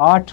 8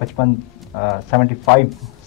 75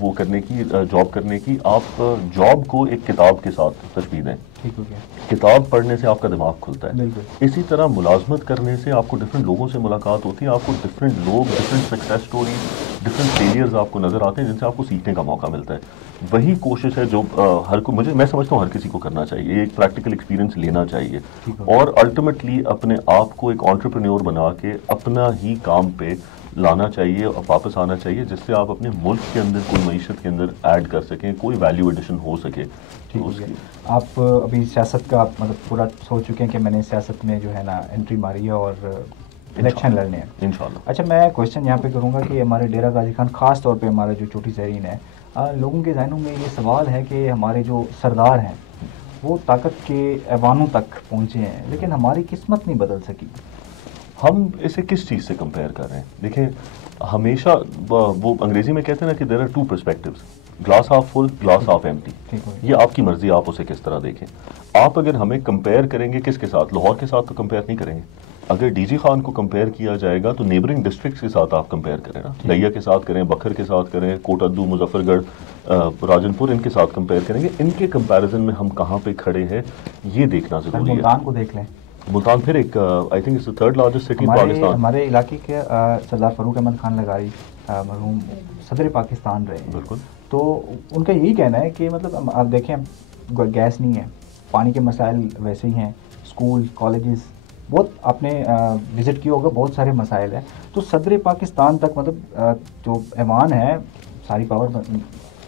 وہ کرنے کی, جاب کرنے کی, آپ جاب کو ایک کتاب کے ساتھ تشبیہ دیں. ٹھیک ہو گیا. کتاب پڑھنے سے آپ کا دماغ کھلتا ہے. بالکل. اسی طرح ملازمت کرنے سے آپ کو ڈفرینٹ لوگوں سے ملاقات ہوتی ہے, آپ کو ڈفرینٹ لوگ, different success story, different failures آپ کو نظر آتے ہیں جن سے آپ کو سیکھنے کا موقع ملتا ہے. وہی کوشش ہے جو میں سمجھتا ہوں ہر کسی کو کرنا چاہیے, ایک پریکٹیکل ایکسپیرینس لینا چاہیے اور الٹیمیٹلی اپنے آپ کو ایک انٹرپرینیور بنا کے اپنا ہی کام پہ لانا چاہیے اور واپس آنا چاہیے, جس سے آپ اپنے ملک کے اندر کوئی معیشت کے اندر ایڈ کر سکیں, کوئی ویلیو ایڈیشن ہو سکے. آپ ابھی سیاست کا مطلب پورا سوچ چکے ہیں کہ میں نے سیاست میں جو ہے نا انٹری ماری ہے اور الیکشن لڑنے ہیں انشاءاللہ. اچھا, میں کوشچن یہاں پہ کروں گا کہ ہمارے ڈیرہ غازی خان, خاص طور پہ ہمارا جو چھوٹی زرین ہے, لوگوں کے ذہنوں میں یہ سوال ہے کہ ہمارے جو سردار ہیں وہ طاقت کے ایوانوں تک پہنچے ہیں لیکن ہماری قسمت نہیں بدل سکی. ہم اسے کس چیز سے کمپیئر کر رہے ہیں؟ دیکھیں, ہمیشہ وہ انگریزی میں کہتے ہیں نا کہ there are two perspectives, glass half full, glass half empty. یہ آپ کی مرضی, آپ اسے کس طرح دیکھیں. آپ اگر ہمیں کمپیئر کریں گے کس کے ساتھ, لاہور کے ساتھ تو کمپیئر نہیں کریں گے. اگر ڈی جی خان کو کمپیئر کیا جائے گا تو نیبرنگ ڈسٹرکٹس کے ساتھ آپ کمپیئر کریں نا, لیا کے ساتھ کریں, بکھر کے ساتھ کریں, کوٹ ادو, مظفر گڑھ, راجن پور, ان کے ساتھ کمپیئر کریں گے. ان کے کمپیریزن میں ہم کہاں پہ کھڑے ہیں یہ دیکھنا ضروری ہے. ملتان کو دیکھ لیں, ملتان پھر ایک I think it's third largest city in Pakistan. ہمارے علاقے کے سردار فاروق احمد خان لغاری مرحوم صدر پاکستان رہے. بالکل. تو ان کا یہی کہنا ہے کہ مطلب آپ دیکھیں, گیس نہیں ہے, پانی کے مسائل ویسے ہی ہیں, اسکول کالجز بہت آپ نے وزٹ کیا ہوگا, بہت سارے مسائل ہیں. تو صدر پاکستان تک مطلب جو ایوان ہے, ساری پاور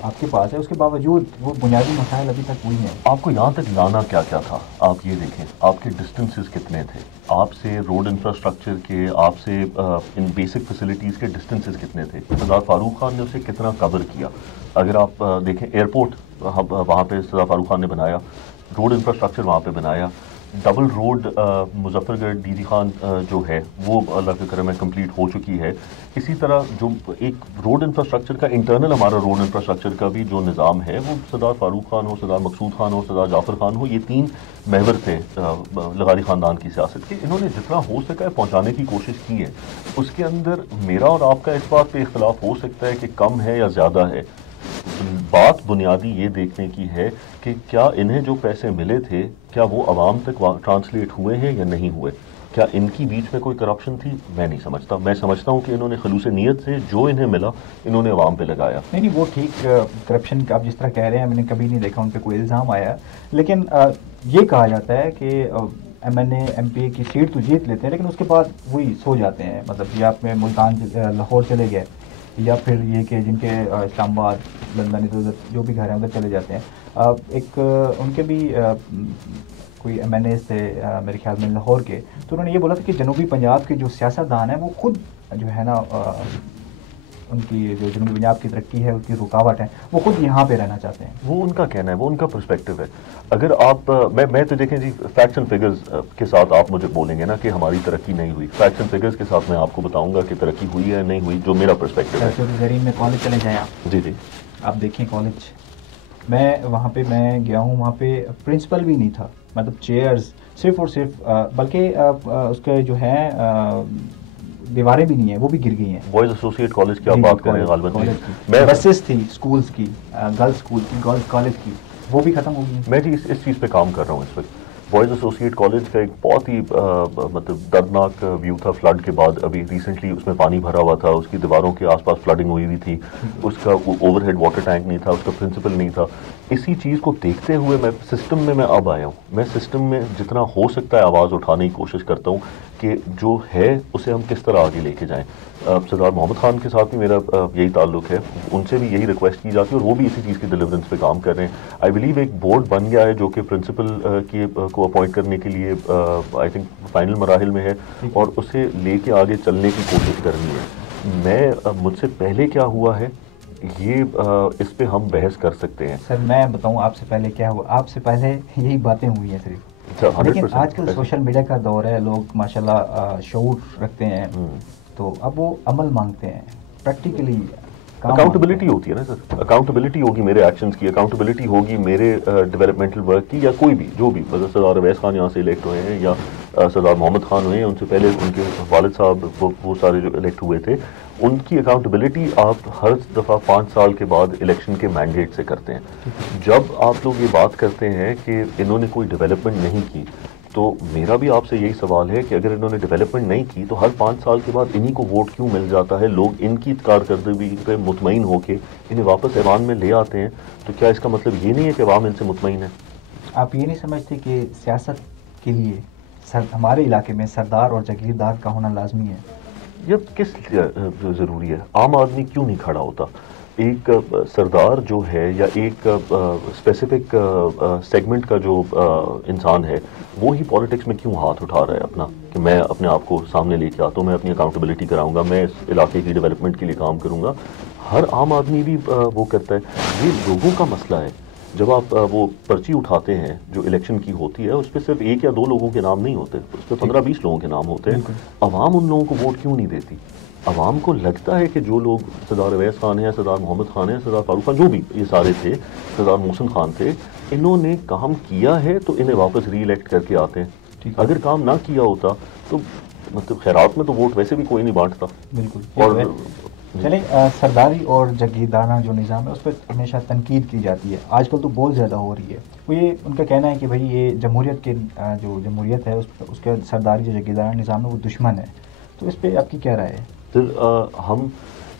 آپ کے پاس ہے, اس کے باوجود وہ بنیادی مسائل ابھی تک ہوئی ہیں. آپ کو یہاں تک لانا کیا کیا تھا, آپ یہ دیکھیں آپ کے ڈسٹینسز کتنے تھے, آپ سے روڈ انفراسٹرکچر کے, آپ سے ان بیسک فیسلٹیز کے ڈسٹینسز کتنے تھے. سردار فاروق خان نے اسے کتنا کور کیا. اگر آپ دیکھیں ایئرپورٹ وہاں پہ سردار فاروق خان نے بنایا, روڈ انفراسٹرکچر وہاں پہ بنایا, ڈبل روڈ مظفر گڑھ ڈی جی خان جو ہے وہ اللہ کے کرم میں کمپلیٹ ہو چکی ہے. اسی طرح جو ایک روڈ انفراسٹرکچر کا انٹرنل ہمارا روڈ انفراسٹرکچر کا بھی جو نظام ہے وہ سردار فاروق خان ہو, سردار مقصود خان ہو, سردار جعفر خان ہو, یہ تین محور تھے لغاری خاندان کی سیاست کے. انہوں نے جتنا ہو سکا ہے پہنچانے کی کوشش کی ہے. اس کے اندر میرا اور آپ کا اس بات پہ اختلاف ہو سکتا ہے کہ کم ہے یا زیادہ ہے. بات بنیادی یہ دیکھنے کی ہے کہ کیا انہیں جو پیسے ملے تھے کیا وہ عوام تک ٹرانسلیٹ ہوئے ہیں یا نہیں ہوئے. کیا ان کی بیچ میں کوئی کرپشن تھی؟ میں نہیں سمجھتا. میں سمجھتا ہوں کہ انہوں نے خلوص نیت سے جو انہیں ملا انہوں نے عوام پہ لگایا. نہیں وہ ٹھیک, کرپشن کا آپ جس طرح کہہ رہے ہیں میں نے کبھی نہیں دیکھا ان پہ کوئی الزام آیا, لیکن یہ کہا جاتا ہے کہ M N A M P A کی سیٹ تو جیت لیتے ہیں لیکن اس کے بعد وہی سو جاتے ہیں. مطلب یہ آپ میں ملتان لاہور چلے گئے یا پھر یہ کہ جن کے اسلام آباد, لندن, ادھر جو بھی گھر ہیں ادھر چلے جاتے ہیں. ایک ان کے بھی کوئی ایم این اے تھے میرے خیال میں لاہور کے, تو انہوں نے یہ بولا تھا کہ جنوبی پنجاب کے جو سیاستدان ہیں وہ خود جو ہے نا ان کی جو جنوبی پنجاب کی ترقی ہے, اس کی رکاوٹ ہے, وہ خود یہاں پہ رہنا چاہتے ہیں. وہ ان کا کہنا ہے, وہ ان کا پرسپیکٹو ہے. اگر آپ میں تو دیکھیں جی فیکٹس اینڈ فگرز کے ساتھ آپ مجھے بولیں گے نا کہ ہماری ترقی نہیں ہوئی, فیکٹس اینڈ فگرز کے ساتھ میں آپ کو بتاؤں گا کہ ترقی ہوئی ہے نہیں ہوئی, جو میرا پرسپیکٹو ہے. زرین میں کالج چلے جائیں آپ. جی جی, آپ دیکھیں کالج, میں وہاں پہ میں گیا ہوں, وہاں پہ پرنسپل بھی نہیں تھا, مطلب چیئرز صرف اور صرف, بلکہ اس کے جو ہے دیواریں بھی نہیں ہیں, وہ بھی گر گئی ہیں. بوائز ایسوسیٹ کالج کی آپ بات کر رہے ہیں غالباً. بسز تھی اسکولس کی, گرلس اسکول کی, گرلس کالج کی, وہ بھی ختم ہو گئی. میں جی اس چیز پہ کام کر رہا ہوں اس وقت. بوائز ایسوسیٹ کالج کا ایک بہت ہی مطلب دردناک ویو تھا فلڈ کے بعد. ابھی ریسنٹلی اس میں پانی بھرا ہوا تھا, اس کی دیواروں کے آس پاس فلڈنگ ہوئی ہوئی تھی, اس کا اوور ہیڈ واٹر ٹینک نہیں تھا, اس کا پرنسپل نہیں تھا. اسی چیز کو دیکھتے ہوئے میں سسٹم میں اب آیا ہوں. میں سسٹم میں جتنا ہو سکتا ہے آواز اٹھانے کی کوشش کرتا ہوں کہ جو ہے اسے ہم کس طرح آگے لے کے جائیں. سردار محمد خان کے ساتھ بھی میرا یہی تعلق ہے, ان سے بھی یہی ریکویسٹ کی جاتی ہے اور وہ بھی اسی چیز کی ڈیلیورنس پہ کام کر رہے ہیں. آئی بلیو ایک بورڈ بن گیا ہے جو کہ پرنسپل کو اپوائنٹ کرنے کے لیے آئی تھنک فائنل مراحل میں ہے اور اسے لے کے آگے چلنے کی کوشش کرنی ہے. مجھ سے پہلے کیا ہوا ہے یہ اس پہ ہم بحث کر سکتے ہیں. سر میں بتاؤں آپ سے پہلے کیا ہوا, آپ سے پہلے یہی باتیں ہوئی ہیں صرف, لیکن آج کل سوشل میڈیا کا دور ہے, لوگ ماشاءاللہ شعور رکھتے ہیں, تو اب وہ عمل مانگتے ہیں, پریکٹیکلی اکاؤنٹیبلٹی ہوتی ہے نا سر. اکاؤنٹیبلٹی ہوگی میرے ایکشنز کی, اکاؤنٹیبلٹی ہوگی میرے ڈیولپمنٹل ورک کی, یا کوئی بھی جو بھی, سردار اویس خان یہاں سے الیکٹ ہوئے ہیں یا سردار محمد خان ہوئے ہیں, ان سے پہلے ان کے والد صاحب وہ سارے جو الیکٹ ہوئے تھے, ان کی اکاؤنٹیبلٹی آپ ہر دفعہ 5 سال کے بعد الیکشن کے مینڈیٹ سے کرتے ہیں. جب آپ لوگ یہ بات کرتے ہیں کہ انہوں نے کوئی ڈیولپمنٹ نہیں کی, تو میرا بھی آپ سے یہی سوال ہے کہ اگر انہوں نے ڈیولپمنٹ نہیں کی تو ہر 5 سال کے بعد انہی کو ووٹ کیوں مل جاتا ہے؟ لوگ ان کی کارکردگی پہ مطمئن ہو کے انہیں واپس ایوان میں لے آتے ہیں. تو کیا اس کا مطلب یہ نہیں ہے کہ عوام ان سے مطمئن ہے؟ آپ یہ نہیں سمجھتے کہ سیاست کے لیے ہمارے علاقے میں سردار اور جاگیردار کا ہونا لازمی ہے؟ یہ کس ضروری ہے؟ عام آدمی کیوں نہیں کھڑا ہوتا؟ ایک سردار جو ہے یا ایک اسپیسیفک سیگمنٹ کا جو انسان ہے وہ ہی پالیٹکس میں کیوں ہاتھ اٹھا رہا ہے اپنا کہ میں اپنے آپ کو سامنے لے کے آتا ہوں, میں اپنی اکاؤنٹیبلٹی کراؤں گا, میں اس علاقے کی ڈیولپمنٹ کے لیے کام کروں گا. ہر عام آدمی بھی وہ کرتا ہے. یہ لوگوں کا مسئلہ ہے. جب آپ وہ پرچی اٹھاتے ہیں جو الیکشن کی ہوتی ہے, اس پہ صرف 1 یا 2 لوگوں کے نام نہیں ہوتے, اس پہ 15-20 لوگوں کے نام ہوتے ہیں. عوام ان لوگوں کو ووٹ کیوں نہیں دیتی؟ عوام کو لگتا ہے کہ جو لوگ سردار اویس خان ہیں, سردار محمد خان ہیں, سردار فاروق خان, جو بھی یہ سارے تھے, سردار محسن خان تھے, انہوں نے کام کیا ہے تو انہیں واپس ری الیکٹ کر کے آتے ہیں. اگر کام نہ کیا ہوتا تو مطلب خیرات میں تو ووٹ ویسے بھی کوئی نہیں بانٹتا. بالکل. اور چلیں, سرداری اور جاگیردارانہ جو نظام ہے اس پہ ہمیشہ تنقید کی جاتی ہے, آج کل تو بہت زیادہ ہو رہی ہے. وہ یہ ان کا کہنا ہے کہ بھائی یہ جمہوریت کے جو جمہوریت ہے اس کے سرداری جو جاگیردارانہ نظام ہے وہ دشمن ہے. تو اس پہ آپ کی کیا رائے ہے؟ پھر ہم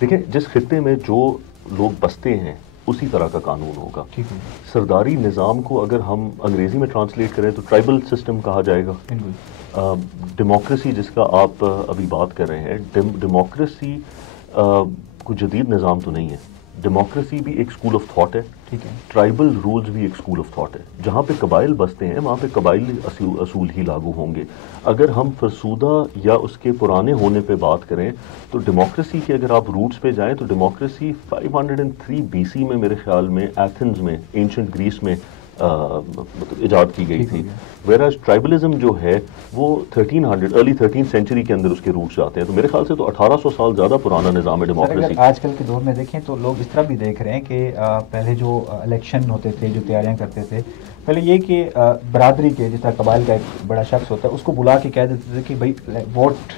دیکھیں, جس خطے میں جو لوگ بستے ہیں اسی طرح کا قانون ہوگا. سرداری نظام کو اگر ہم انگریزی میں ٹرانسلیٹ کریں تو ٹرائبل سسٹم کہا جائے گا. ڈیموکریسی جس کا آپ ابھی بات کر رہے ہیں, ڈیموکریسی کوئی جدید نظام تو نہیں ہے. ڈیموکریسی بھی ایک اسکول آف تھاٹ ہے. ٹرائبل رولز بھی ایک اسکول آف تھاٹ ہے. جہاں پہ قبائل بستے ہیں وہاں پہ قبائلی اصول ہی لاگو ہوں گے. اگر ہم فرسودہ یا اس کے پرانے ہونے پہ بات کریں تو ڈیموکریسی کے اگر آپ روٹس پہ جائیں تو ڈیموکریسی 503 BC میں میرے خیال میں ایتھنز میں, اینشنٹ گریس میں ایجاد کی گئی تھی. ویراز ٹرائبلزم جو ہے وہ 1300 ارلی 13th سینچری کے اندر اس کے روٹس جاتے ہیں. تو میرے خیال سے تو 1800 سال زیادہ پرانا نظام ہے ڈیموکریسی. اگر آج کل کے دور میں دیکھیں تو لوگ اس طرح بھی دیکھ رہے ہیں کہ پہلے جو الیکشن ہوتے تھے, جو تیاریاں کرتے تھے, پہلے یہ کہ برادری کے جس طرح قبائل کا ایک بڑا شخص ہوتا ہے اس کو بلا کے کہہ دیتے تھے کہ بھائی ووٹ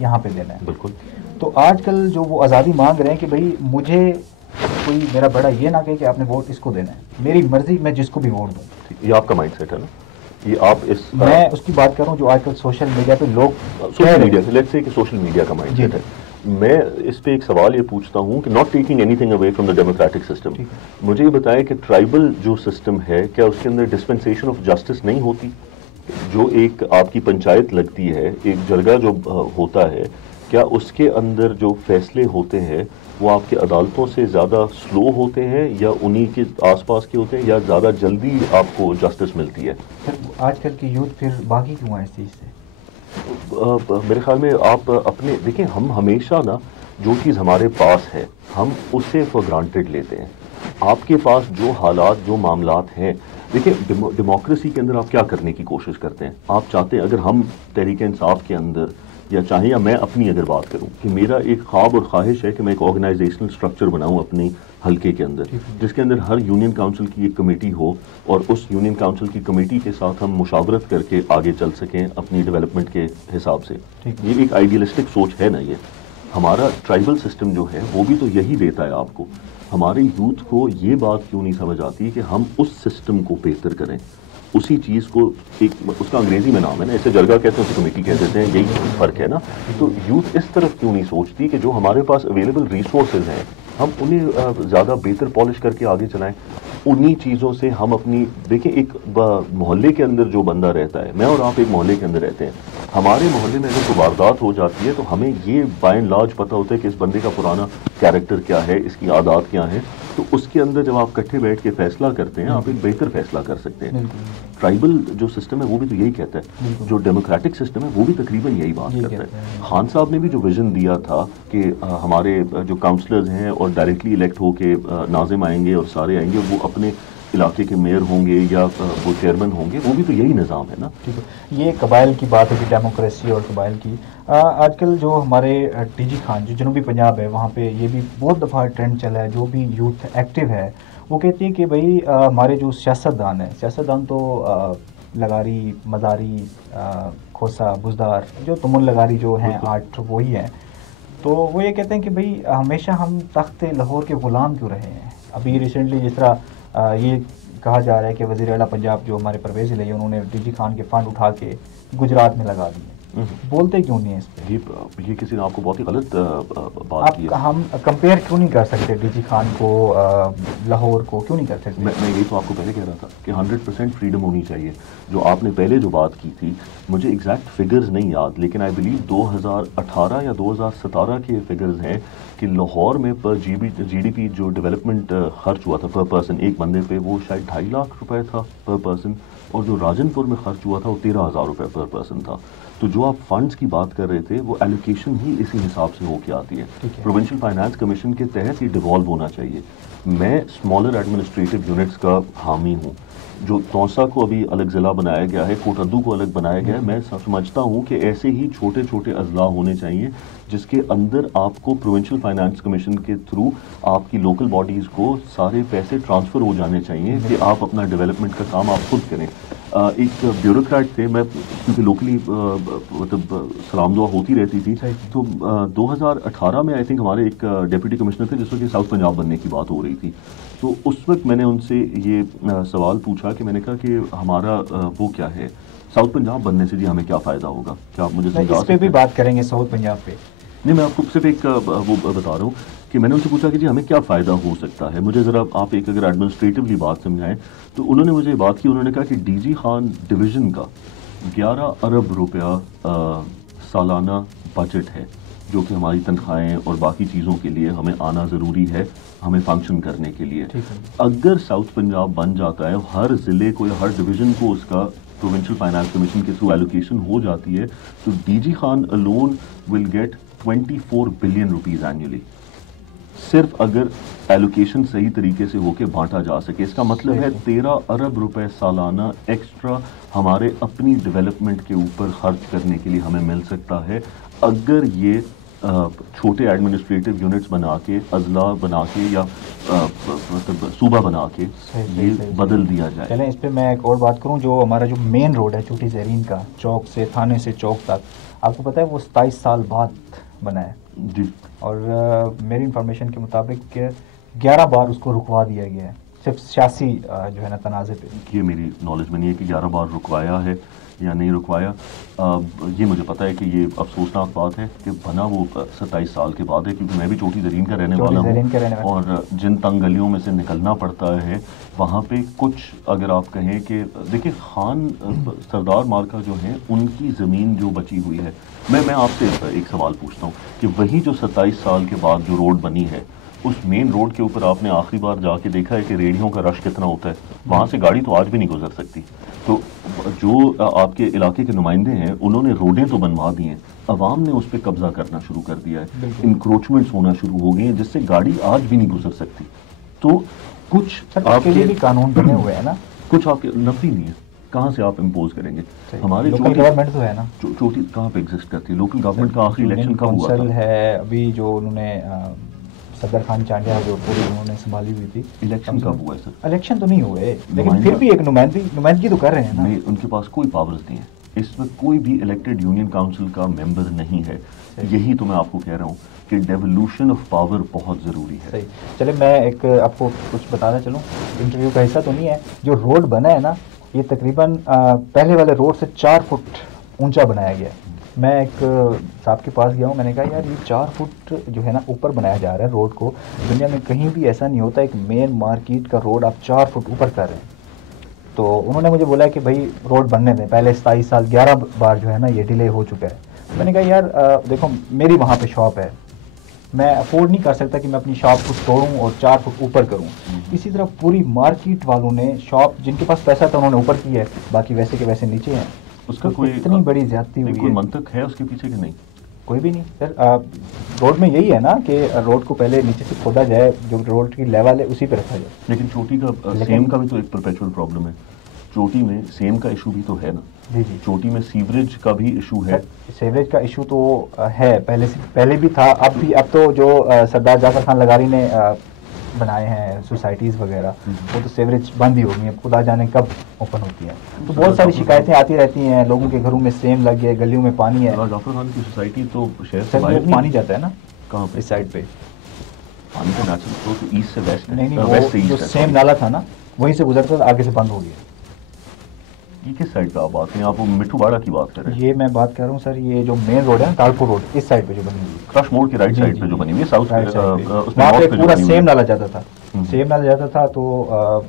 یہاں پہ دینا ہے. بالکل. تو آج کل جو وہ آزادی مانگ رہے ہیں کہ بھائی مجھے کوئی میرا بڑا یہ نہ کہے کہ آپ نے ووٹ اس کو دینا ہے, میری مرضی, میں جس کو بھی ووٹ دوں. یہ آپ کا مائنڈ سیٹ ہے نا, یہ آپ اس میں اس کی بات کروں جو آج کل سوشل میڈیا پہ لوگ سوشل میڈیا سے لیٹس سے کہ سوشل میڈیا کا مائنڈ سیٹ ہے. میں اس پہ ایک سوال یہ پوچھتا ہوں کہ not taking any thing away from the democratic system, مجھے یہ بتائیں کہ ٹرائبل جو سسٹم ہے کیا اس کے اندر ڈسپنسیشن آف جسٹس نہیں ہوتی؟ جو ایک آپ کی پنچایت لگتی ہے, ایک جرگہ جو ہوتا ہے, کیا اس کے اندر جو فیصلے ہوتے ہیں وہ آپ کے عدالتوں سے زیادہ سلو ہوتے ہیں یا انہی کے آس پاس کے ہوتے ہیں, یا زیادہ جلدی آپ کو جسٹس ملتی ہے؟ آج کل کی یوتھ پھر باقی کیوں ہے اس چیز سے؟ میرے خیال میں آپ اپنے دیکھیں, ہم ہمیشہ نا جو چیز ہمارے پاس ہے ہم اسے فار گرانٹیڈ لیتے ہیں. آپ کے پاس جو حالات, جو معاملات ہیں, دیکھیں ڈیموکریسی کے اندر آپ کیا کرنے کی کوشش کرتے ہیں؟ آپ چاہتے ہیں, اگر ہم تحریک انصاف کے اندر یا چاہیں یا میں اپنی اگر بات کروں کہ میرا ایک خواب اور خواہش ہے کہ میں ایک آرگنائزیشنل اسٹرکچر بناؤں اپنی حلقے کے اندر, جس کے اندر ہر یونین کاؤنسل کی ایک کمیٹی ہو اور اس یونین کاؤنسل کی کمیٹی کے ساتھ ہم مشاورت کر کے آگے چل سکیں اپنی ڈیولپمنٹ کے حساب سے. یہ ایک آئیڈیلسٹک سوچ ہے نا. یہ ہمارا ٹرائبل سسٹم جو ہے وہ بھی تو یہی دیتا ہے آپ کو. ہمارے یوتھ کو یہ بات کیوں نہیں سمجھ آتی کہ ہم اس سسٹم کو بہتر کریں, اسی چیز کو, ایک اس کا انگریزی میں نام ہے نا, اسے جرگہ کہتے ہیں, اسے کمیٹی کہہ دیتے ہیں, یہی فرق ہے نا. تو یوتھ اس طرف کیوں نہیں سوچتی کہ جو ہمارے پاس اویلیبل ریسورسز ہیں ہم انہیں زیادہ بہتر پالش کر کے آگے چلائیں. انہی چیزوں سے ہم اپنی دیکھیں, ایک محلے کے اندر جو بندہ رہتا ہے, میں اور آپ ایک محلے کے اندر رہتے ہیں, ہمارے محلے میں اگر کوئی واردات ہو جاتی ہے تو ہمیں یہ بائی اینڈ لارج پتہ ہوتا ہے کہ اس بندے کا پرانا کیریکٹر کیا ہے, اس کی عادات کیا ہیں. تو اس کے اندر جب آپ اکٹھے بیٹھ کے فیصلہ کرتے ہیں آپ ایک بہتر فیصلہ کر سکتے ہیں. ٹرائبل جو سسٹم ہے وہ بھی تو یہی کہتا ہے, جو ڈیموکریٹک سسٹم ہے وہ بھی تقریباً یہی بات کرتا ہے. خان صاحب نے بھی جو ویژن دیا تھا کہ ہمارے جو کاؤنسلرز ہیں اور ڈائریکٹلی الیکٹ ہو کے ناظم آئیں گے اور سارے آئیں گے, وہ اپنے علاقے کے میئر ہوں گے یا وہ چیئرمین ہوں گے, وہ بھی تو یہی نظام ہے نا. ٹھیک ہے, یہ قبائل کی بات ہے کہ ڈیموکریسی اور قبائل کی. آج کل جو ہمارے ٹی جی خان جو جنوبی پنجاب ہے وہاں پہ یہ بھی بہت دفعہ ٹرینڈ چلا ہے, جو بھی یوتھ ایکٹیو ہے وہ کہتی ہے کہ بھائی ہمارے جو سیاستدان ہیں, سیاستدان تو لغاری, مزاری, کھوسا, بزدار, جو تمن لغاری جو ہیں 8 وہی ہیں, تو وہ یہ کہتے ہیں کہ بھئی ہمیشہ ہم تخت لاہور کے غلام کیوں رہے ہیں. ابھی ریسنٹلی جس طرح یہ کہا جا رہا ہے کہ وزیر اعلیٰ پنجاب جو ہمارے پرویز الہی انہوں نے ڈی جی خان کے فنڈ اٹھا کے گجرات میں لگا دیے, بولتے کیوں نہیں ہیں اس پہ؟ یہ کسی نے آپ کو بہت ہی غلط بات کی ہے. ہم کمپیئر کیوں نہیں کر سکتے ڈی جی خان کو لاہور کو, کیوں نہیں کر سکتے؟ میں یہی تو آپ کو پہلے کہہ رہا تھا کہ 100% فریڈم ہونی چاہیے. جو آپ نے پہلے جو بات کی تھی, مجھے ایگزیکٹ فگرز نہیں یاد, لیکن آئی بلیو 2018 یا 2017 کے فگرز ہیں کہ لاہور میں پر جی ڈی پی جو ڈیولپمنٹ خرچ ہوا تھا پر پرسن ایک بندے پہ, وہ شاید 2.5 لاکھ روپے تھا پر پرسن, اور جو راجن پور میں خرچ ہوا تھا وہ 13,000 روپے پر پرسن تھا. تو جو آپ فنڈز کی بات کر رہے تھے وہ ایلوکیشن ہی اسی حساب سے ہو کے آتی ہے. پروونشل فائنانس کمیشن کے تحت یہ ڈیوالو ہونا چاہیے. میں اسمالر ایڈمنسٹریٹو یونٹس کا حامی ہوں. جو توسا کو ابھی الگ ضلع بنایا گیا ہے, کوٹدو کو الگ بنایا گیا ہے, میں سمجھتا ہوں کہ ایسے ہی چھوٹے چھوٹے اضلاع ہونے چاہیے جس کے اندر آپ کو پروونشل فائنانس کمیشن کے تھرو آپ کی لوکل باڈیز کو سارے پیسے ٹرانسفر ہو جانے چاہیے کہ آپ اپنا ڈیولپمنٹ کا کام آپ خود کریں. ایک بیوروکریٹ تھے, میں کیونکہ لوکلی مطلب سلام دعا ہوتی رہتی تھی, تو 2018 میں آئی تھنک ہمارے ایک ڈپٹی کمشنر تھے جس وقت ساؤتھ پنجاب بننے کی بات ہو رہی تھی. تو اس وقت میں نے ان سے یہ سوال پوچھا کہ میں نے کہا کہ ہمارا وہ کیا ہے ساؤتھ پنجاب بننے سے, جی ہمیں کیا فائدہ ہوگا, کیا آپ مجھے سمجھا اس پہ بھی بات کریں گے ساؤتھ پنجاب پہ. نہیں, میں آپ کو صرف ایک وہ بتا رہا ہوں کہ میں نے ان سے پوچھا کہ جی ہمیں کیا فائدہ ہو سکتا ہے, مجھے ذرا آپ ایک اگر ایڈمنسٹریٹولی بات سمجھائیں. تو انہوں نے مجھے بات کی, انہوں نے کہا کہ ڈی جی خان ڈویژن کا 11 ارب روپیہ سالانہ بجٹ ہے, جو کہ ہماری تنخواہیں اور باقی چیزوں کے لیے ہمیں آنا ضروری ہے ہمیں فنکشن کرنے کے لیے. اگر ساؤتھ پنجاب بن جاتا ہے, ہر ضلع کو یا ہر ڈویژن کو اس کا پروونشل فائنانس کمیشن کے تھرو ایلوکیشن ہو جاتی ہے, تو D G Khan alone will get 24 billion rupees annually, صرف اگر ایلوکیشن صحیح طریقے سے ہو کے بانٹا جا سکے. اس کا مطلب ہے 13 ارب روپے سالانہ ایکسٹرا ہمارے اپنی ڈیولپمنٹ کے اوپر خرچ کرنے کے لیے ہمیں مل سکتا ہے, اگر یہ چھوٹے ایڈمنسٹریٹو یونٹس بنا کے, اضلاع بنا کے, یا مطلب صوبہ بنا کے یہ بدل دیا جائے. چلیں اس پہ میں ایک اور بات کروں. جو ہمارا جو مین روڈ ہے چوٹی زیرین کا, چوک سے تھانے سے چوک تک, آپ کو پتہ ہے وہ 27 سال بعد بنا ہے جی, اور میری انفارمیشن کے مطابق 11 بار اس کو رکوا دیا گیا ہے, صرف سیاسی جو ہے نا تنازع پہ. یہ میری نالج میں نہیں ہے کہ 11 بار رکوایا ہے یا نہیں رکوایا. یہ مجھے پتہ ہے کہ یہ افسوسناک بات ہے کہ بنا وہ 27 سال کے بعد ہے, کیونکہ میں بھی چوٹی زرین کا رہنے والا ہوں, اور جن تنگ گلیوں میں سے نکلنا پڑتا ہے وہاں پہ کچھ, اگر آپ کہیں کہ دیکھیں خان سردار مارکا جو ہیں ان کی زمین جو بچی ہوئی ہے, میں آپ سے ایک سوال پوچھتا ہوں کہ وہی جو 27 سال کے بعد جو روڈ بنی ہے, اس مین روڈ کے اوپر آپ نے آخری بار جا کے دیکھا ہے کہ ریڑھیوں کا رش کتنا ہوتا ہے؟ وہاں سے گاڑی تو آج بھی نہیں گزر سکتی. تو جو آپ کے علاقے کے نمائندے ہیں انہوں نے روڈیں تو بنوا دی ہیں, عوام نے اس پہ قبضہ کرنا شروع کر دیا ہے, انکروچمنٹس ہونا شروع ہو گئی ہیں جس سے گاڑی آج بھی نہیں گزر سکتی. تو کچھ آپ کے بھی قانون بنے ہوئے ہیں نا, کچھ آپ کے نفی نہیں ہے, کہاں سے آپ امپوز کریں گے؟ ہمارے لوکل گورنمنٹ تو ہے نا, چوٹی کہاں پہ ایگزسٹ کرتی ہے لوکل گورنمنٹ کا؟ آخری الیکشن کب ہوا تھا؟ ہے ابھی جو انہوں نے صدر خان چانڈیا جو پوری انہوں نے سنبھالی ہوئی تھی. الیکشن کب ہوا ہے سر؟ الیکشن تو نہیں ہوئے, لیکن پھر بھی ایک نمائندگی تو کر رہے ہیں نا. نہیں, ان کے پاس کوئی پاورز نہیں ہے اس وقت, کوئی بھی الیکٹڈ یونین کاؤنسل کا ممبر نہیں ہے. یہی تو میں آپ کو کہہ رہا ہوں کہ ڈیولوشن آف پاور بہت ضروری ہے. صحیح. چلے میں ایک آپ کو کچھ بتانا چلوں, انٹرویو کا حصہ تو نہیں ہے. جو روڈ بنا ہے نا, یہ تقریباً پہلے والے روڈ سے 4 فٹ اونچا بنایا گیا ہے. میں ایک صاحب کے پاس گیا ہوں, میں نے کہا یار یہ 4 فٹ جو ہے نا اوپر بنایا جا رہا ہے روڈ کو, دنیا میں کہیں بھی ایسا نہیں ہوتا. ایک مین مارکیٹ کا روڈ آپ 4 فٹ اوپر کر رہے ہیں. تو انہوں نے مجھے بولا کہ بھائی روڈ بننے دیں, پہلے 27 سال 11 بار جو ہے نا یہ ڈیلے ہو چکا ہے. میں نے کہا یار دیکھو میری وہاں پہ شاپ ہے, میں افورڈ نہیں کر سکتا کہ میں اپنی شاپ کو توڑوں اور 4 فٹ اوپر کروں. اسی طرح پوری مارکیٹ والوں نے شاپ جن کے پاس پیسہ تھا انہوں نے اوپر کی ہے, باقی ویسے کے ویسے نیچے ہیں. اس کا کوئی اتنی بڑی زیادتی ہوئی ہے, کوئی منطق ہے اس کے پیچھے کہ نہیں؟ کوئی بھی نہیں سر. روڈ میں یہی ہے نا کہ روڈ کو پہلے نیچے سے کھودا جائے, جو روڈ کی لیول ہے اسی پہ رکھا جائے. لیکن چوٹی کا سیم کا بھی تو ایک پرپیچول پرابلم ہے. چوٹی میں سیم کا ایشو بھی تو ہے نا. جی جی, چوٹی میں سیوریج کا بھی ایشو ہے. سیوریج کا ایشو تو ہے, پہلے بھی تھا, اب بھی. اب تو جو سردار جعفر خان لغاری نے بنائے ہیں سوسائٹیز وغیرہ, وہ تو سیوریج بند ہی ہو گئی ہیں, خدا جانے کب اوپن ہوتی ہیں. تو بہت ساری شکایتیں آتی رہتی ہیں, لوگوں کے گھروں میں سیم لگ گئے, گلیوں میں پانی ہے. جعفر خان کی سوسائٹی تو شہر سے پانی جاتا ہے نا, کہاں پہ؟ اس سائڈ پہ پانی کا نیچرل فلو تو ایسٹ سے ویسٹ ہے. نہیں ویسٹ سے وہ جو ایسٹ ہے. سیم نالا تھا نا وہیں سے گزرتا تھا, آگے سے بند ہو گیا. یہ کس سائڈ پہ آپ بات کریں؟ آپ مٹھو باڑہ کی بات کر رہے ہیں؟ یہ میں بات کر رہا ہوں سر, یہ جو مین روڈ ہے نا تالپور روڈ, اس سائڈ پہ جو بنی ہوئی ہے, کرش موڑ کی رائٹ سائڈ پہ جو بنی ہوئی ہے, ساؤتھ وہاں پہ پورا سیم نالا جاتا تھا, سیم نالا جاتا تھا. تو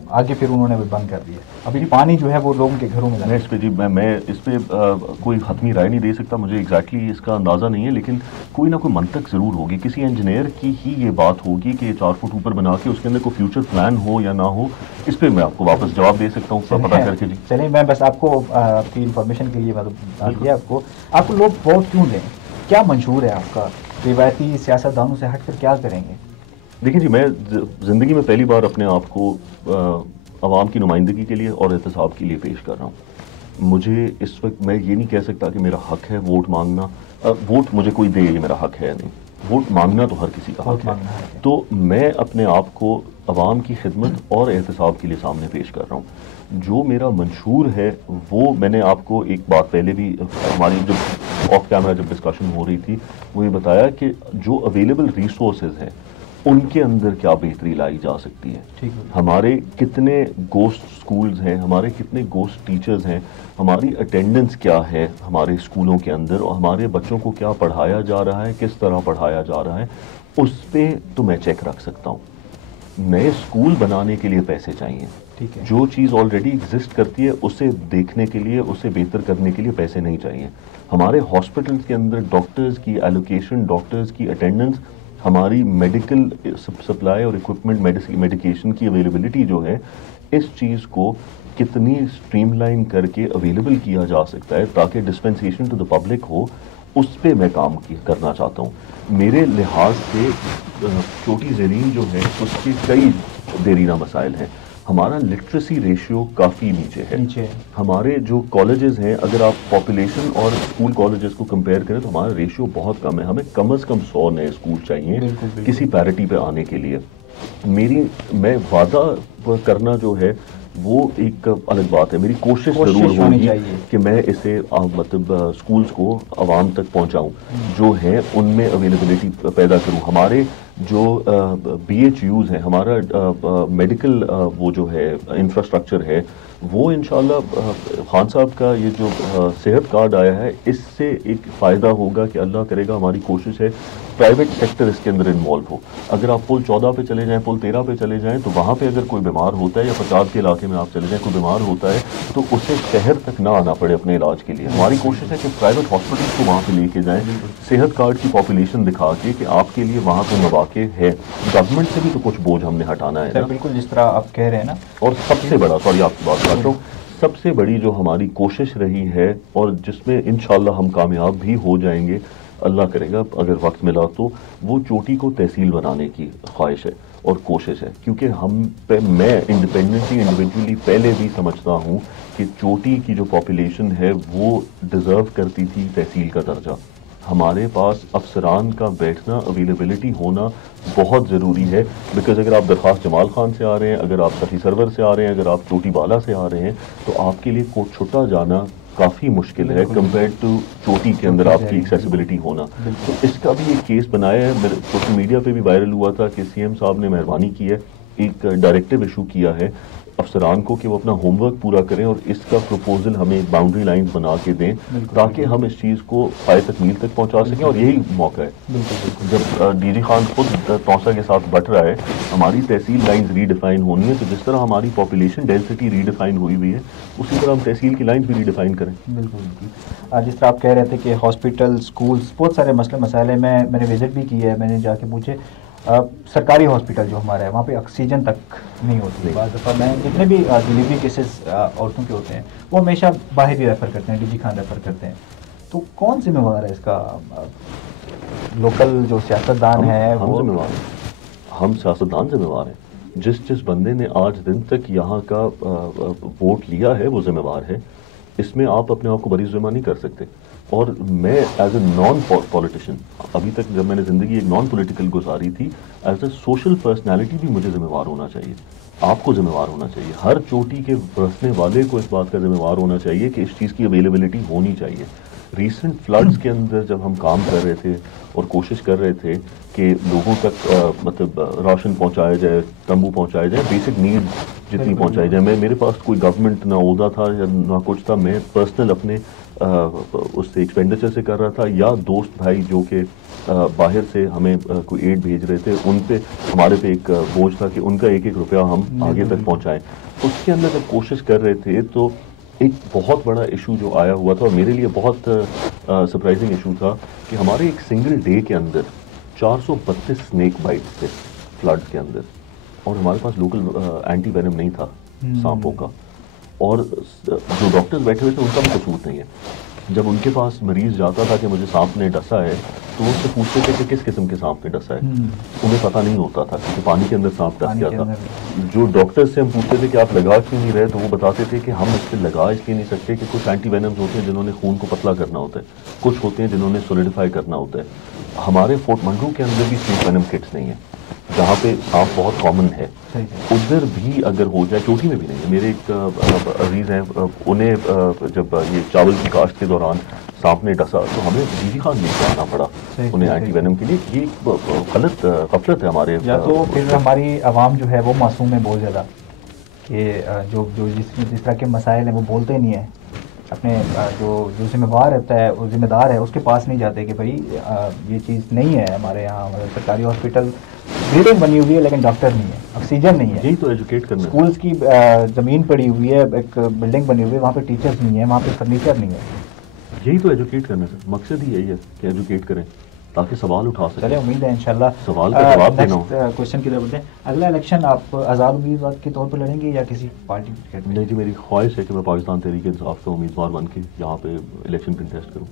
آگے پھر انہوں نے بند کر دیا. ابھی پانی جو ہے وہ لوگوں کے گھروں میں. اس پہ جی میں اس پہ کوئی حتمی رائے نہیں دے سکتا, مجھے ایگزیکٹلی اس کا اندازہ نہیں ہے, لیکن کوئی نہ کوئی منطق ضرور ہوگی. کسی انجینئر کی ہی یہ بات ہوگی کہ 4 فٹ اوپر بنا کے اس کے اندر کوئی فیوچر پلان ہو یا نہ ہو. اس پہ میں آپ کو واپس جواب دے سکتا ہوں پتہ کر کے. جی چلیے, میں بس آپ کو آپ کی انفارمیشن کے لیے دیا آپ کو لوگ ووٹ کیوں دیں, کیا منشور ہے آپ کا, روایتی سیاست دانوں سے ہٹ کر کیا کریں گے؟ دیکھیں جی, میں زندگی میں پہلی بار اپنے آپ کو عوام کی نمائندگی کے لیے اور احتساب کے لیے پیش کر رہا ہوں. مجھے اس وقت میں یہ نہیں کہہ سکتا کہ میرا حق ہے ووٹ مانگنا. ووٹ مجھے کوئی دے یہ میرا حق ہے یا نہیں, ووٹ مانگنا تو ہر کسی کا حق ہے. تو میں اپنے آپ کو عوام کی خدمت اور احتساب کے لیے سامنے پیش کر رہا ہوں. جو میرا منشور ہے وہ میں نے آپ کو ایک بات پہلے بھی ہماری جب آف کیمرہ جب ڈسکشن ہو رہی تھی وہ یہ بتایا کہ جو اویلیبل ریسورسز ہیں ان کے اندر کیا بہتری لائی جا سکتی ہے. ہمارے کتنے گوسٹ سکولز ہیں, ہمارے کتنے گوسٹ ٹیچرز ہیں, ہماری اٹینڈنس کیا ہے ہمارے اسکولوں کے اندر, اور ہمارے بچوں کو کیا پڑھایا جا رہا ہے, کس طرح پڑھایا جا رہا ہے, اس پہ تو میں چیک رکھ سکتا ہوں. نئے اسکول بنانے کے لیے پیسے چاہیے. جو چیز آلریڈی ایگزسٹ کرتی ہے اسے دیکھنے کے لیے, اسے بہتر کرنے کے لیے پیسے نہیں چاہیے. ہمارے ہاسپٹلس کے اندر ڈاکٹرز کی ایلوکیشن, ڈاکٹرز کی اٹینڈنس, ہماری میڈیکل سپلائی اور اکوپمنٹ میڈیکیشن کی اویلیبلٹی جو ہے, اس چیز کو کتنی اسٹریم لائن کر کے اویلیبل کیا جا سکتا ہے تاکہ ڈسپنسیشن ٹو دا پبلک ہو, اس پہ میں کام کرنا چاہتا ہوں. میرے لحاظ سے چھوٹی زرین جو ہے اس کے کئی دیرینہ مسائل ہیں. ہمارا لٹریسی ریشیو کافی نیچے ہے. ہمارے جو کالجز ہیں, اگر آپ پاپولیشن اور اسکول کالجز کو کمپیئر کریں تو ہمارا ریشیو بہت کم ہے. ہمیں کم از کم 100 نئے اسکول چاہیے کسی پیرٹی پہ آنے کے لیے. میں وعدہ کرنا جو ہے وہ ایک الگ بات ہے, میری کوشش ضرور ہوگی کہ میں اسے مطلب اسکولز کو عوام تک پہنچاؤں جو ہیں, ان میں اویلیبلٹی پیدا کروں. ہمارے جو بی ایچ یوز ہیں, ہمارا میڈیکل وہ جو ہے انفراسٹرکچر ہے, وہ انشاءاللہ خان صاحب کا یہ جو صحت کارڈ آیا ہے اس سے ایک فائدہ ہوگا کہ اللہ کرے گا. ہماری کوشش ہے پرائیویٹ سیکٹر اس کے اندر انوالو ہو. اگر آپ پل 14 پہ چلے جائیں, پل 13 پہ چلے جائیں, تو وہاں پہ اگر کوئی بیمار ہوتا ہے, یا پنجاب کے علاقے میں آپ چلے جائیں, کوئی بیمار ہوتا ہے تو اسے شہر تک نہ آنا پڑے اپنے علاج کے لیے. ہماری کوشش ہے کہ پرائیویٹ ہاسپٹل کو وہاں پہ لے کے جائیں, صحت کارڈ کی پاپولیشن دکھا کے کہ آپ کے لیے وہاں پہ مواقع ہے. گورنمنٹ سے بھی تو کچھ بوجھ ہم نے ہٹانا ہے. بالکل جس طرح آپ کہہ رہے ہیں نا. اور سب سے بڑا, سوری آپ کی بات کر رہا ہوں, سب سے بڑی جو ہماری کوشش رہی ہے اور جس میں انشاءاللہ ہم کامیاب بھی ہو جائیں گے, اللہ کرے گا اگر وقت ملا تو, وہ چوٹی کو تحصیل بنانے کی خواہش ہے اور کوشش ہے. کیونکہ میں انڈیویجولی پہلے بھی سمجھتا ہوں کہ چوٹی کی جو پاپولیشن ہے وہ ڈیزرو کرتی تھی تحصیل کا درجہ. ہمارے پاس افسران کا بیٹھنا, اویلیبلٹی ہونا بہت ضروری ہے. بیکاز اگر آپ درخواست جمال خان سے آ رہے ہیں, اگر آپ سخی سرور سے آ رہے ہیں, اگر آپ چوٹی بالا سے آ رہے ہیں, تو آپ کے لیے کوٹ چھٹا جانا کافی مشکل ہے کمپیئر ٹو چوٹی کے اندر آپ کی ایکسیسیبلٹی ہونا. تو اس کا بھی ایک کیس بنایا ہے, سوشل میڈیا پہ بھی وائرل ہوا تھا کہ سی ایم صاحب نے مہربانی کی ہے, ایک ڈائریکٹیو ایشو کیا ہے افسران کو کہ وہ اپنا ہوم ورک پورا کریں اور اس کا پروپوزل ہمیں باؤنڈری لائنز بنا کے دیں تاکہ ہم اس چیز کو پائے تکمیل تک پہنچا سکیں. اور یہی موقع ہے جب ڈی جی خان خود توسا کے ساتھ بٹ رہا ہے, ہماری تحصیل لائنز ری ڈیفائن ہونی ہے. تو جس طرح ہماری پاپولیشن ڈینسٹی ری ڈیفائن ہوئی ہے, اسی طرح ہم تحصیل کی لائنز بھی ری ڈیفائن کریں. بالکل جس طرح آپ کہہ رہے تھے کہ ہاسپٹل, اسکولس, بہت سارے مسائل ہیں. میں نے وزٹ بھی کی ہے, میں نے جا کے پوچھے. سرکاری ہاسپٹل جو ہمارا ہے وہاں پہ آکسیجن تک نہیں ہوتی. بعض دفعہ میں جتنے بھی ڈلیوری کیسز عورتوں کے ہوتے ہیں وہ ہمیشہ باہر ہی ریفر کرتے ہیں, ڈی جی خان ریفر کرتے ہیں. تو کون ذمہ دار ہے اس کا؟ لوکل جو سیاستدان ہے وہ ذمہ دار ہیں. ہم سیاستدان ذمہ دار ہیں. جس بندے نے آج دن تک یہاں کا ووٹ لیا ہے وہ ذمہ دار ہے. اس میں آپ اپنے آپ کو بری ذمہ نہیں کر سکتے. اور میں ایز اے نان پولیٹیشین, ابھی تک جب میں نے زندگی ایک نان پولیٹیکل گزاری تھی, ایز اے سوشل پرسنالٹی بھی مجھے ذمہ دار ہونا چاہیے. آپ کو ذمہ دار ہونا چاہیے. ہر چوٹی کے برسنے والے کو اس بات کا ذمہ دار ہونا چاہیے کہ اس چیز کی اویلیبلٹی ہونی چاہیے. ریسنٹ فلڈز کے اندر جب ہم کام کر رہے تھے اور کوشش کر رہے تھے کہ لوگوں تک مطلب راشن پہنچایا جائے, تمبو پہنچایا جائے, بیسک نیڈ جتنی پہنچائی جائے, میرے پاس کوئی گورنمنٹ نہ عہدہ تھا یا نہ کچھ تھا, میں پرسنل اپنے اس سے ایکسپینڈیچر سے کر رہا تھا, یا دوست بھائی جو کہ باہر سے ہمیں کوئی ایڈ بھیج رہے تھے, ان پہ ہمارے پہ ایک بوجھ تھا کہ ان کا ایک ایک روپیہ ہم آگے تک پہنچائیں. اس کے اندر جب کوشش کر رہے تھے تو ایک بہت بڑا ایشو جو آیا ہوا تھا, اور میرے لیے بہت سرپرائزنگ ایشو تھا, کہ ہمارے ایک سنگل ڈے کے اندر 432 اسنیک بائٹس تھے فلڈ کے اندر, اور ہمارے پاس لوکل اینٹی وینم نہیں تھا سانپوں کا, اور جو ڈاکٹرز بیٹھے ہوئے تھے ان کا بھی قصور نہیں ہے. جب ان کے پاس مریض جاتا تھا کہ مجھے سانپ نے ڈسا ہے, تو وہ اس سے پوچھتے تھے کہ کس قسم کے سانپ نے ڈسا ہے, انہیں پتہ نہیں ہوتا تھا کہ پانی کے اندر سانپ ڈس گیا تھا. جو ڈاکٹر سے ہم پوچھتے تھے کہ آپ لگا کیوں نہیں رہے, تو وہ بتاتے تھے کہ ہم اس پہ لگا اس لیے نہیں سکتے کہ کچھ اینٹی وینمز ہوتے ہیں جنہوں نے خون کو پتلا کرنا ہوتا ہے, کچھ ہوتے ہیں جنہوں نے سولیڈیفائی کرنا ہوتا ہے. ہمارے فورٹ منڈو کے اندر بھی اسنیک وینم کٹس نہیں ہیں, جہاں پہ سانپ بہت کامن ہے. ادھر بھی اگر ہو جائے, چوٹی میں بھی نہیں ہے. میرے ایک عزیز ہیں, انہیں جب یہ چاول کی کاشت کے دوران سانپ نے ڈسا تو ہمیں ڈیجی خان لے کے آنا پڑا انہیں اینٹی وینم کے لیے. یہ غلط غفلت ہے ہمارے. یا تو پھر ہماری عوام جو ہے وہ معصوم ہے بہت زیادہ, کہ جو جس طرح کے مسائل ہیں وہ بولتے نہیں ہیں, اپنے جو ذمہ دار رہتا ہے, وہ ذمہ دار ہے, اس کے پاس نہیں جاتے کہ بھائی یہ چیز نہیں ہے ہمارے یہاں. سرکاری ہاسپٹل بلڈنگ بنی ہوئی ہے لیکن ڈاکٹر نہیں ہے, آکسیجن نہیں ہے. یہی تو ایجوکیٹ کرنا. اسکولس کی زمین پڑی ہوئی ہے, ایک بلڈنگ بنی ہوئی ہے, وہاں پہ ٹیچرز نہیں ہے, وہاں پہ فرنیچر نہیں ہے. یہی تو ایجوکیٹ کرنا ہے, مقصد ہی یہی ہے کہ ایجوکیٹ کریں تاکہ سوال اٹھا سکیں. چلے امید ہے انشاءاللہ سوال کا جواب دینا ہو. کوشچن کی طرف بڑھتے ہیں. اگلا الیکشن آپ آزاد امیدوار کے طور پر لڑیں گے یا کسی پارٹی کے؟ نہیں جی, میری خواہش ہے کہ میں پاکستان تحریک انصاف کا امیدوار بن کے یہاں پہ الیکشن کنٹیسٹ کروں.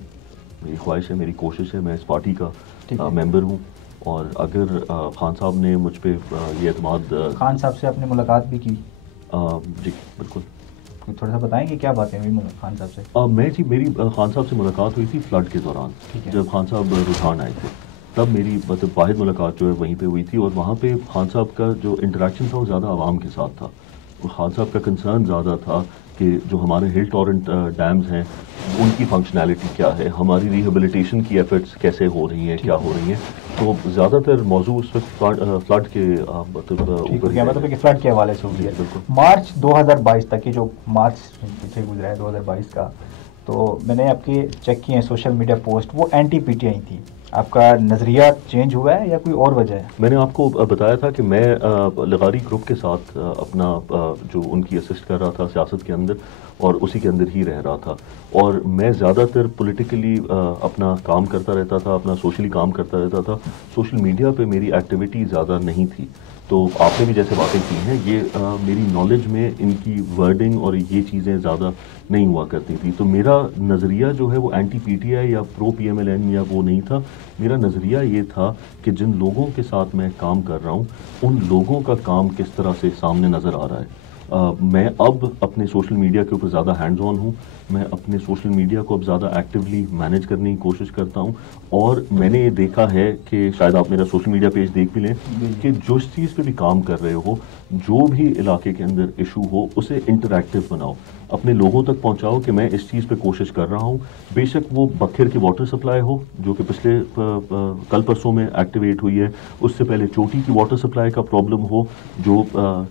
میری خواہش ہے, میری کوشش ہے. میں اس پارٹی کا ممبر ہوں, اور اگر خان صاحب نے مجھ پہ یہ اعتماد. خان صاحب سے آپ نے ملاقات بھی کی؟ جی بالکل. تھوڑا سا بتائیں کہ کیا باتیں ہوئی خان صاحب سے؟ میں جی, میری خان صاحب سے ملاقات ہوئی تھی فلڈ کے دوران, جب خان صاحب روٹھان آئے تھے, تب میری مطلب واحد ملاقات جو ہے وہیں پہ ہوئی تھی. اور وہاں پہ خان صاحب کا جو انٹریکشن تھا وہ زیادہ عوام کے ساتھ تھا. اور خان صاحب کا کنسرن زیادہ تھا کہ جو ہمارے ہل ٹورنٹ ڈیمز ہیں ان کی فنکشنالٹی کیا ہے, ہماری ریہیبلیٹیشن کی ایفرٹس کیسے ہو رہی ہیں, کیا ہو رہی ہیں. تو زیادہ تر موضوع اس وقت فلڈ کے مطلب مطلب کہ فلڈ کے حوالے سے ہوئی ہے. مارچ 2022 تک, کی جو مارچ پیچھے گزرا ہے 2022 کا, تو میں نے آپ کے چیک کیے ہیں سوشل میڈیا پوسٹ, وہ اینٹی پی ٹی آئی تھی. آپ کا نظریہ چینج ہوا ہے یا کوئی اور وجہ ہے؟ میں نے آپ کو بتایا تھا کہ میں لغاری گروپ کے ساتھ اپنا جو ان کی اسسٹ کر رہا تھا سیاست کے اندر, اور اسی کے اندر ہی رہ رہا تھا. اور میں زیادہ تر پولیٹیکلی اپنا کام کرتا رہتا تھا, اپنا سوشلی کام کرتا رہتا تھا. سوشل میڈیا پہ میری ایکٹیویٹی زیادہ نہیں تھی. تو آپ نے بھی جیسے باتیں کی ہیں, یہ میری نالج میں ان کی ورڈنگ اور یہ چیزیں زیادہ نہیں ہوا کرتی تھی. تو میرا نظریہ جو ہے وہ اینٹی پی ٹی آئی یا پرو پی ایم ایل این یا وہ نہیں تھا. میرا نظریہ یہ تھا کہ جن لوگوں کے ساتھ میں کام کر رہا ہوں ان لوگوں کا کام کس طرح سے سامنے نظر آ رہا ہے. میں اب اپنے سوشل میڈیا کے اوپر زیادہ ہینڈز آن ہوں. میں اپنے سوشل میڈیا کو اب زیادہ ایکٹیولی مینیج کرنے کی کوشش کرتا ہوں. اور میں نے یہ دیکھا ہے کہ شاید آپ میرا سوشل میڈیا پیج دیکھ بھی لیں کہ جو اس چیز پہ بھی کام کر رہے ہو, جو بھی علاقے کے اندر ایشو ہو, اسے انٹریکٹیو بناؤ, اپنے لوگوں تک پہنچاؤ کہ میں اس چیز پہ کوشش کر رہا ہوں. بے شک وہ بکھر کی واٹر سپلائی ہو جو کہ پچھلے کل پرسوں میں ایکٹیویٹ ہوئی ہے, اس سے پہلے چوٹی کی واٹر سپلائی کا پرابلم ہو جو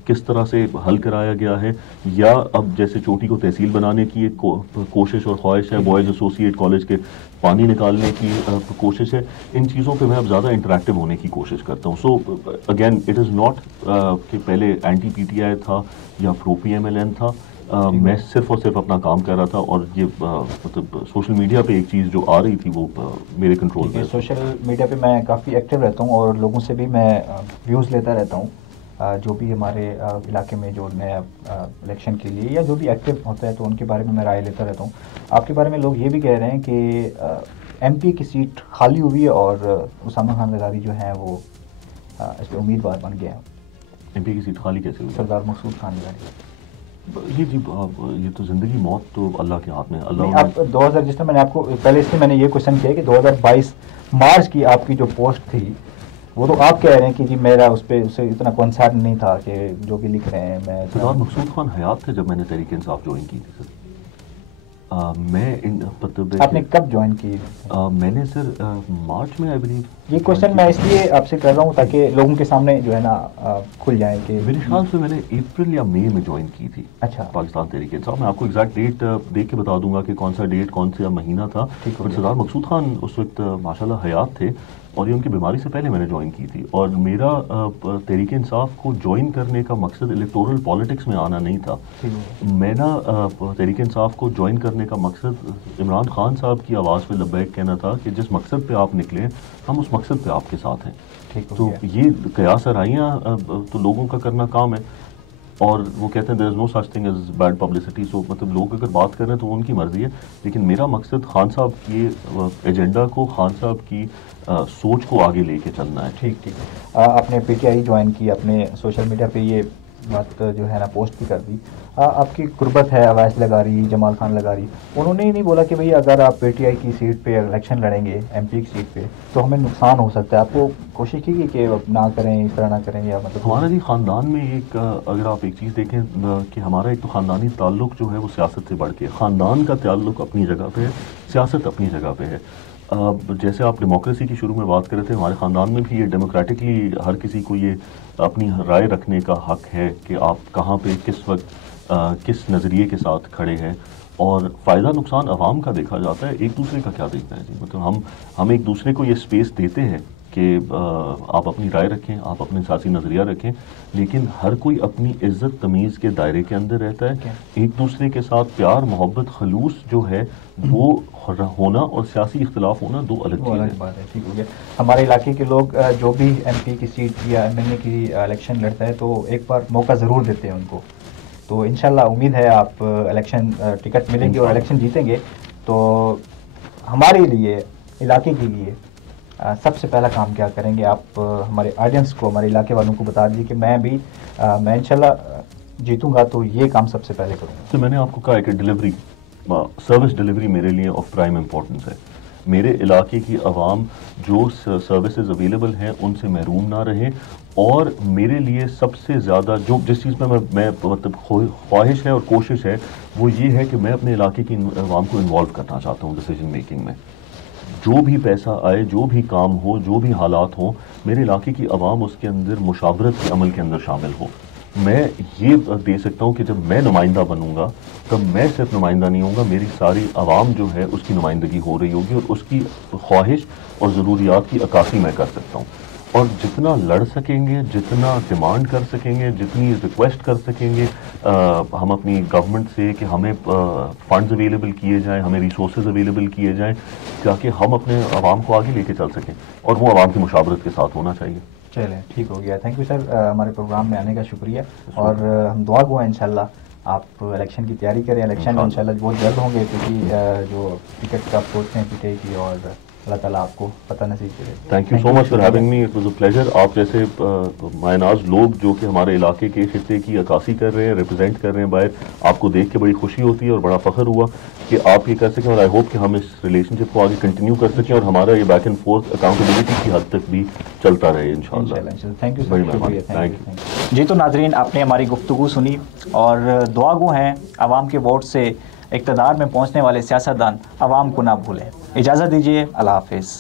کس طرح سے حل کرایا گیا ہے, یا اب جیسے چوٹی کو تحصیل بنانے کی ایک کوشش اور خواہش ہے, بوائز ایسوسیٹ کالج کے پانی نکالنے کی کوشش ہے. ان چیزوں پہ میں اب زیادہ انٹریکٹیو ہونے کی کوشش کرتا ہوں. So again it is not کہ پہلے اینٹی پی ٹی آئی تھا یا پرو پی ایم ایل این تھا. میں صرف اور صرف اپنا کام کر رہا تھا, اور یہ مطلب سوشل میڈیا پہ ایک چیز جو آ رہی تھی وہ میرے کنٹرول میں. سوشل میڈیا پہ میں کافی ایکٹیو رہتا ہوں اور لوگوں سے بھی میں ویوز لیتا رہتا ہوں, جو بھی ہمارے علاقے میں جو نیا الیکشن کے لیے یا جو بھی ایکٹیو ہوتا ہے تو ان کے بارے میں میں رائے لیتا رہتا ہوں. آپ کے بارے میں لوگ یہ بھی کہہ رہے ہیں کہ ایم پی کی سیٹ خالی ہوئی ہے اور اسامہ خان لغاری جو ہیں وہ اس پہ امیدوار بن گئے ہیں. ایم پی کی سیٹ خالی کیسے ہوئی؟ سردار مقصود خان لغاری. یہ جی یہ تو زندگی موت تو اللہ کے ہاتھ میں. اللہ آپ 2000 جس طرح میں نے آپ کو پہلے اس سے میں نے یہ کوشچن کیا کہ 2022 مارچ کی آپ کی جو پوسٹ تھی وہ تو آپ کہہ رہے ہیں کہ جی میرا اس پہ اسے اتنا کنسرن نہیں تھا کہ جو بھی لکھ رہے ہیں. میں سردار مقصود خان حیات تھے جب میں نے تحریک انصاف جوائن کی تھی سر. آپ نے کب جوائن کی؟ میں نے سر مارچ میں آئی بلیو. یہ کوشچن میں اس لیے آپ سے کر رہا ہوں تاکہ لوگوں کے سامنے جو ہے نا کھل جائیں کہ میرے خیال سے میں نے اپریل یا مئی میں جوائن کی تھی. اچھا. پاکستان تحریک انصاف. میں آپ کو ایگزیکٹ ڈیٹ دیکھ کے بتا دوں گا کہ کون سا ڈیٹ کون سا مہینہ تھا. سردار مقصود خان اس وقت ماشاء اللہ حیات تھے اور یہ ان کی بیماری سے پہلے میں نے جوائن کی تھی. اور میرا تحریک انصاف کو جوائن کرنے کا مقصد الیکٹورل پالیٹکس میں آنا نہیں تھا. میں نا تحریک انصاف کو جوائن کرنے کا مقصد عمران خان صاحب کی آواز پہ لبیک کہنا تھا کہ جس مقصد پہ آپ نکلیں ہم اس مقصد پہ آپ کے ساتھ ہیں. تو یہ قیاس آرائیاں تو لوگوں کا کرنا کام ہے اور وہ کہتے ہیں there is no such thing as bad publicity. So مطلب لوگ اگر بات کر رہے ہیں تو وہ ان کی مرضی ہے, لیکن میرا مقصد خان صاحب کی ایجنڈا کو, خان صاحب کی سوچ کو آگے لے کے چلنا ہے. ٹھیک. آپ نے پی ٹی آئی جوائن کی, اپنے سوشل میڈیا پہ یہ بات جو ہے نا پوسٹ بھی کر دی. آپ کی قربت ہے اویس لغاری, جمال خان لغاری, انہوں نے نہیں بولا کہ بھئی اگر آپ پی ٹی آئی کی سیٹ پہ الیکشن لڑیں گے ایم پی کی سیٹ پہ تو ہمیں نقصان ہو سکتا ہے؟ آپ کو کوشش کی گئی کہ نہ کریں, اس طرح نہ کریں, یا مطلب ہمارا جی خاندان میں ایک اگر آپ ایک چیز دیکھیں کہ ہمارا ایک تو خاندانی تعلق جو ہے وہ سیاست سے بڑھ کے, خاندان کا تعلق اپنی جگہ پہ ہے, سیاست اپنی جگہ پہ ہے. جیسے آپ ڈیموکریسی کی شروع میں بات کر رہے تھے, ہمارے خاندان میں بھی یہ ڈیموکریٹکلی ہر کسی کو یہ اپنی رائے رکھنے کا حق ہے کہ آپ کہاں پہ کس وقت کس نظریے کے ساتھ کھڑے ہیں, اور فائدہ نقصان عوام کا دیکھا جاتا ہے, ایک دوسرے کا کیا دیکھنا ہے جی. مطلب ہم ایک دوسرے کو یہ سپیس دیتے ہیں کہ آپ اپنی رائے رکھیں, آپ اپنے سیاسی نظریہ رکھیں, لیکن ہر کوئی اپنی عزت تمیز کے دائرے کے اندر رہتا ہے. ایک دوسرے کے ساتھ پیار محبت خلوص جو ہے وہ ہونا اور سیاسی اختلاف ہونا دو الگ چیزیں ہیں. ٹھیک ہو گیا. ہمارے علاقے کے لوگ جو بھی ایم پی کی سیٹ یا ایم ایل اے کی الیکشن لڑتا ہے تو ایک بار موقع ضرور دیتے ہیں ان کو. تو انشاءاللہ امید ہے آپ الیکشن ٹکٹ ملیں گے اور الیکشن جیتیں گے. تو ہمارے لیے, علاقے کے لیے سب سے پہلا کام کیا کریں گے آپ ہمارے آڈینس کو, ہمارے علاقے والوں کو بتا دیجیے کہ میں انشاءاللہ جیتوں گا تو یہ کام سب سے پہلے کروں گا. تو میں نے آپ کو کہا ہے کہ ڈیلیوری, سروس ڈیلیوری میرے لیے آف پرائم امپورٹنس ہے. میرے علاقے کی عوام جو سروسز اویلیبل ہیں ان سے محروم نہ رہے, اور میرے لیے سب سے زیادہ جس چیز میں مطلب خواہش ہے اور کوشش ہے وہ یہ ہے کہ میں اپنے علاقے کی عوام کو انوالو کرنا چاہتا ہوں ڈیسیجن میکنگ میں. جو بھی پیسہ آئے, جو بھی کام ہو, جو بھی حالات ہوں, میرے علاقے کی عوام اس کے اندر مشاورت کے عمل کے اندر شامل ہو. میں یہ دے سکتا ہوں کہ جب میں نمائندہ بنوں گا تب میں صرف نمائندہ نہیں ہوں گا, میری ساری عوام جو ہے اس کی نمائندگی ہو رہی ہوگی اور اس کی خواہش اور ضروریات کی عکاسی میں کر سکتا ہوں. اور جتنا لڑ سکیں گے, جتنا ڈیمانڈ کر سکیں گے, جتنی ریکویسٹ کر سکیں گے ہم اپنی گورنمنٹ سے کہ ہمیں فنڈز اویلیبل کیے جائیں, ہمیں ریسورسز اویلیبل کیے جائیں تاکہ ہم اپنے عوام کو آگے لے کے چل سکیں, اور وہ عوام کی مشاورت کے ساتھ ہونا چاہیے. چلیں ٹھیک ہو گیا. تھینک یو سر, ہمارے پروگرام میں آنے کا شکریہ, اور ہم دعا گو ہیں انشاءاللہ آپ الیکشن کی تیاری کریں. الیکشن انشاءاللہ بہت جلد ہوں گے کیونکہ جو ٹکٹ کا پوسٹ ہیں پی ٹی آئی کی, اور اللہ تعالیٰ آپ کو پتہ نصیب کرے. Thank you so much for having me, it was a pleasure. آپ جیسے مائے ناز لوگ جو کہ ہمارے علاقے کے خطے کی عکاسی کر رہے ہیں, ریپرزینٹ کر رہے ہیں باہر, آپ کو دیکھ کے بڑی خوشی ہوتی ہے اور بڑا فخر ہوا کہ آپ یہ کر سکیں, اور آئی ہوپ کہ ہم اس ریلیشن شپ کو آگے کنٹینیو کر سکیں اور ہمارا یہ بیک اینڈ فورتھ اکاؤنٹیبلٹی کی حد تک بھی چلتا رہے انشاءاللہ. Thank you sir. جی تو ناظرین, آپ نے ہماری گفتگو سنی اور دعا گو ہیں عوام کے ووٹ سے اقتدار میں پہنچنے والے سیاستدان عوام کو نہ بھولیں. اجازت دیجیے, اللہ حافظ.